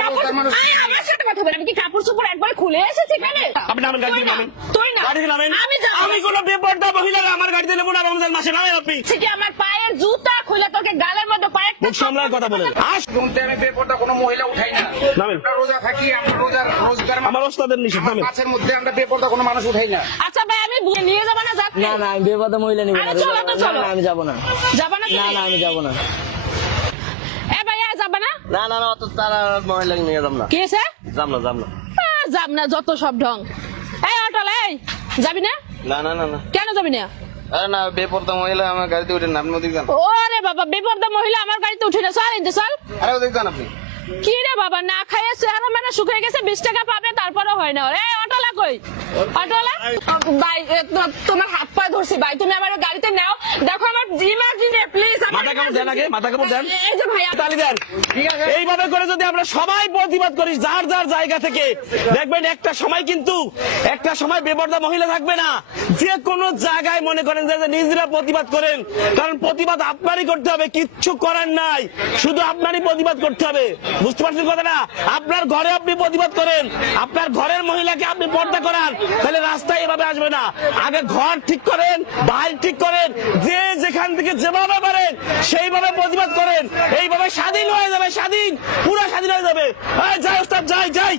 আমার সাথে কথা বলে আমি কি কাপড় চোপড় একবার খুলে এসেছি এখানে? আপনি আমার গাড়িতে নামেন। তুই না গাড়িতে নামেন। আমি আমি কোনো বেপরদা মহিলা আমার গাড়িতে নেবো না। রমজান মাসে নামেন আপনি। কি আমার পায়ের জুতা খুলে তোকে গালের মধ্যে কয়েকটা মুখ সামলার কথা বলেন। আস আমি বেপরদা কোনো মহিলা উঠাই না। নামেন। আমরা রোজা থাকি, আমরা রোজগার আমার ওস্তাদের নিষেধ। নামেন। মাছের মধ্যে আমরা বেপরদা কোনো মানুষ উঠাই না। আচ্ছা ভাই আমি নিয়ে যাবো না যাচ্ছি। না না আমি বেপরদা মহিলা নিব না। আরে চলো তো চলো। না আমি যাব না। যাবা না না তুমি? না আমি যাব না। এ ভাইয়া যাবা না? না না না অত তারা মহিলা নিয়ে যাব না। কি আছে? যাব না যাব না। যাব না যত সব ঢং। এই অটল এই যাবি না? না না না না। কেন যাবি না? আরে না বেপরদা মহিলা আমার গাড়িতে উঠে নাম নদী যান। ওরে বাবা বেপরদা মহিলা আমার গাড়িতে উঠে না। চল ইন্দে চল। আরে ওদিক যান আপনি। কি রে বাবা না খাইয়ে চেহারা মানে শুকিয়ে গেছে 20 টাকা পাবে তারপরে হয় না। এই অটোলা কই? অটোলা ভাই তোমার হাত পা ধরছি ভাই তুমি আমার গাড়িতে নাও। দেখো আমার ইমার্জেন্সি প্লিজ মাথা কাপড় দেন আগে, মাথা কাপড় দেন। এই যে ভাইয়া তালি দেন। এইভাবে করে যদি আমরা সবাই প্রতিবাদ করি যার যার জায়গা থেকে, দেখবেন একটা সময় কিন্তু একটা সময় বেপরদা মহিলা থাকবে না। যে কোনো জায়গায় মনে করেন যে নিজেরা প্রতিবাদ করেন, কারণ প্রতিবাদ আপনারই করতে হবে, কিচ্ছু করার নাই, শুধু আপনারই প্রতিবাদ করতে হবে। বুঝতে পারছেন কথাটা? আপনার ঘরে আপনি প্রতিবাদ করেন, আপনার ঘরের মহিলাকে আপনি পর্দা করান, তাহলে রাস্তায় এভাবে আসবে না। আগে ঘর ঠিক করেন, বাইরে ঠিক করেন, যে যেখান থেকে যেভাবে পারেন সেইভাবে প্রতিবাদ করেন। এইভাবে স্বাধীন হয়ে যাবে, স্বাধীন, পুরো স্বাধীন হয়ে যাবে। যাই ওস্তাদ যাই যাই।